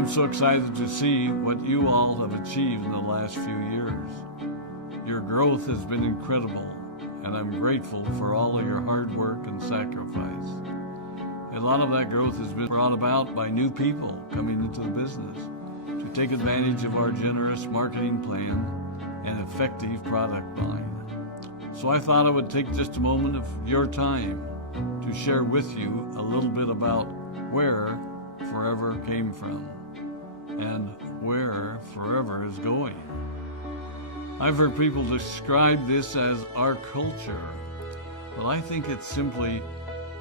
I'm so excited to see what you all have achieved in the last few years. Your growth has been incredible, and I'm grateful for all of your hard work and sacrifice. A lot of that growth has been brought about by new people coming into the business to take advantage of our generous marketing plan and effective product line. So I thought I would take just a moment of your time to share with you a little bit about where Forever came from and where Forever is going. I've heard people describe this as our culture, but I think it's simply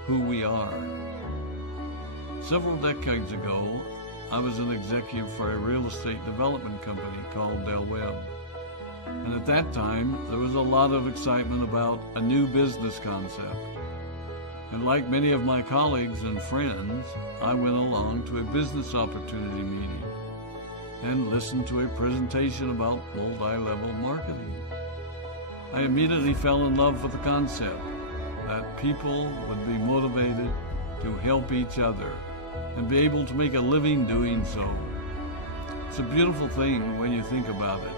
who we are. Several decades ago, I was an executive for a real estate development company called Del Webb. And at that time, there was a lot of excitement about a new business concept. And like many of my colleagues and friends, I went along to a business opportunity meeting and listened to a presentation about multi-level marketing. I immediately fell in love with the concept that people would be motivated to help each other and be able to make a living doing so. It's a beautiful thing when you think about it.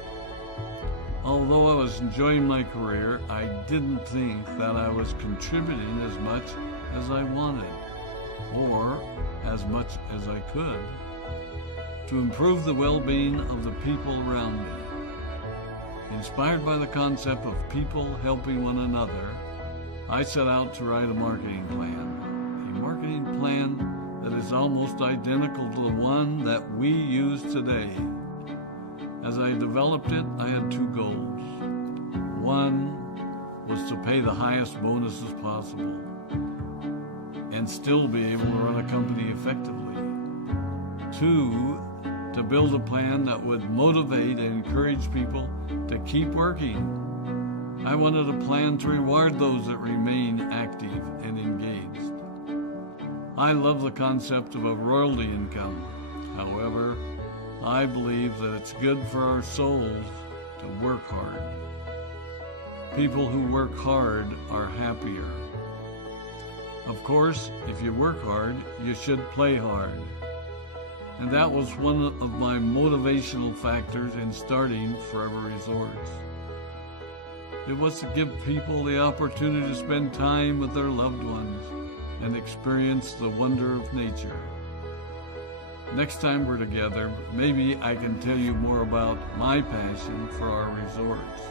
Although I was enjoying my career, I didn't think that I was contributing as much as I wanted, or as much as I could, to improve the well-being of the people around me. Inspired by the concept of people helping one another, I set out to write a marketing plan that is almost identical to the one that we use today. As I developed it, I had two goals. One was to pay the highest bonuses possible and still be able to run a company effectively. Two, to build a plan that would motivate and encourage people to keep working. I wanted a plan to reward those that remain active and engaged. I love the concept of a royalty income. However, I believe that it's good for our souls to work hard. People who work hard are happier. Of course, if you work hard, you should play hard. And that was one of my motivational factors in starting Forever Resorts. It was to give people the opportunity to spend time with their loved ones and experience the wonder of nature. Next time we're together, maybe I can tell you more about my passion for our resorts,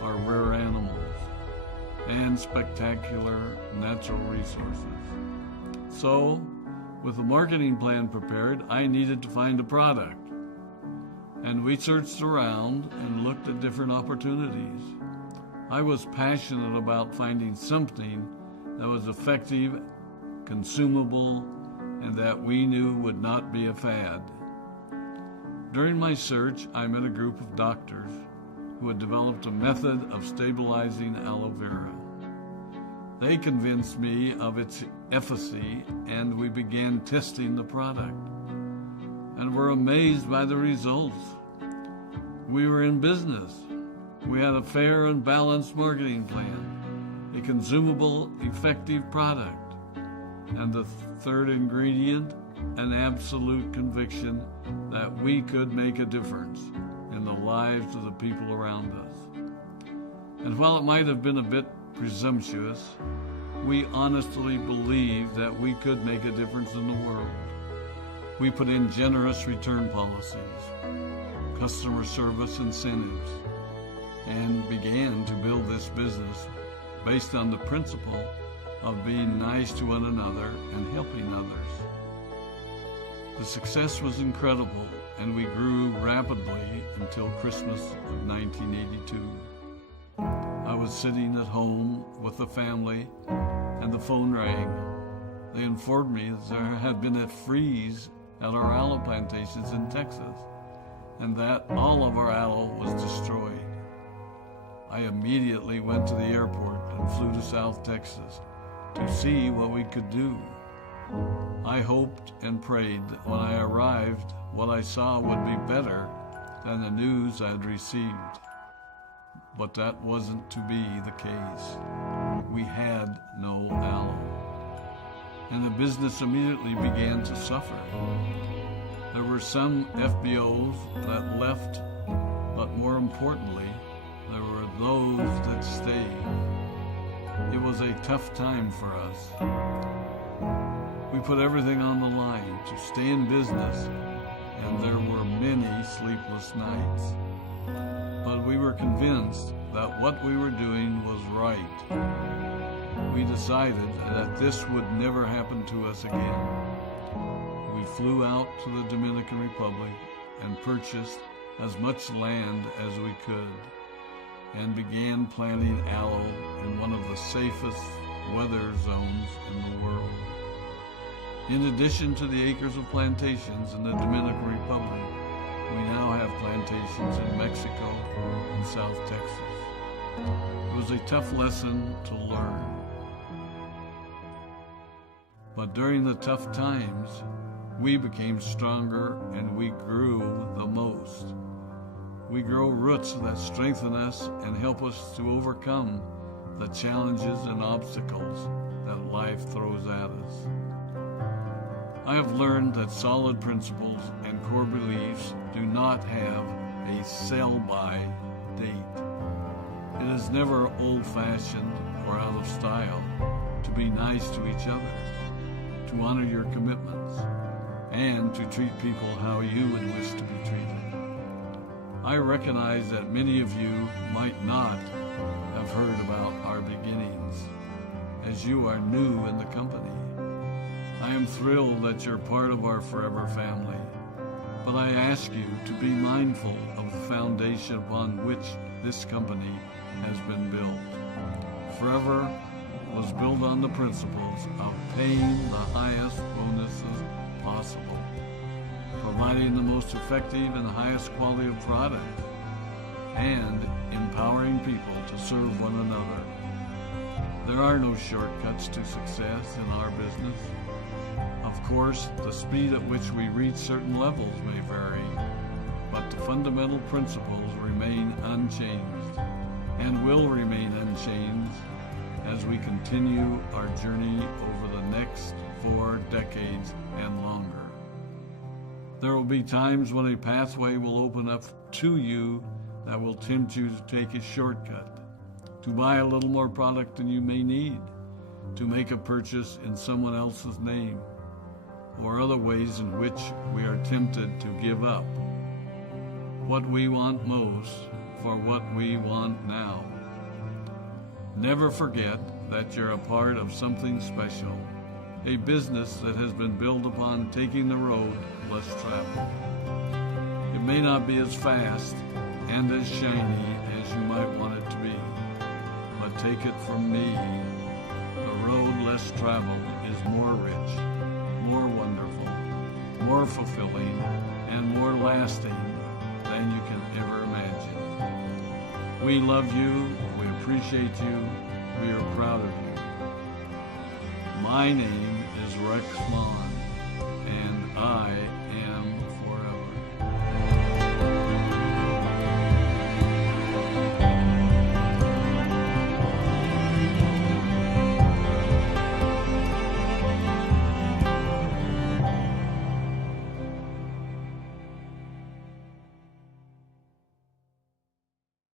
our rare animals, and spectacular natural resources. So, with a marketing plan prepared, I needed to find a product. And we searched around and looked at different opportunities. I was passionate about finding something that was effective, consumable, and that we knew would not be a fad. During my search, I met a group of doctors who had developed a method of stabilizing aloe vera. They convinced me of its efficacy, and we began testing the product, and were amazed by the results. We were in business. We had a fair and balanced marketing plan, a consumable, effective product, and the third ingredient, an absolute conviction that we could make a difference in the lives of the people around us. And while it might have been a bit presumptuous, we honestly believed that we could make a difference in the world. We put in generous return policies, customer service incentives, and began to build this business based on the principle of being nice to one another and helping others. The success was incredible, and we grew rapidly until Christmas of 1982. I was sitting at home with the family, and the phone rang. They informed me that there had been a freeze at our aloe plantations in Texas, and that all of our aloe was destroyed. I immediately went to the airport and flew to South Texas to see what we could do. I hoped and prayed that when I arrived, what I saw would be better than the news I had received. But that wasn't to be the case. We had no aloe, and the business immediately began to suffer. There were some FBOs that left, but more importantly, there were those that stayed. It was a tough time for us. We put everything on the line to stay in business, and there were many sleepless nights. But we were convinced that what we were doing was right. We decided that this would never happen to us again. We flew out to the Dominican Republic and purchased as much land as we could and began planting aloe in one of the safest weather zones in the world. In addition to the acres of plantations in the Dominican Republic, we now have plantations in Mexico and South Texas. It was a tough lesson to learn. But during the tough times, we became stronger and we grew the most. We grow roots that strengthen us and help us to overcome the challenges and obstacles that life throws at us. I have learned that solid principles and core beliefs do not have a sell-by date. It is never old-fashioned or out of style to be nice to each other, to honor your commitments, and to treat people how you would wish to be treated. I recognize that many of you might not have heard about our beginnings, as you are new in the company. I am thrilled that you're part of our forever family, but I ask you to be mindful of the foundation upon which this company has been built. Forever was built on the principles of paying the highest bonuses possible, providing the most effective and highest quality of product, and empowering people to serve one another. There are no shortcuts to success in our business. Of course, the speed at which we reach certain levels may vary, but the fundamental principles remain unchanged and will remain unchanged as we continue our journey over the next 4 decades and longer. There will be times when a pathway will open up to you that will tempt you to take a shortcut, to buy a little more product than you may need, to make a purchase in someone else's name, or other ways in which we are tempted to give up what we want most for what we want now. Never forget that you're a part of something special, a business that has been built upon taking the road less traveled. It may not be as fast and as shiny as you might want it to be, but take it from me, the road less traveled is more rich, more wonderful, more fulfilling, and more lasting than you can ever imagine. We love you, we appreciate you, we are proud of you. My name is Rex Maughan, and I am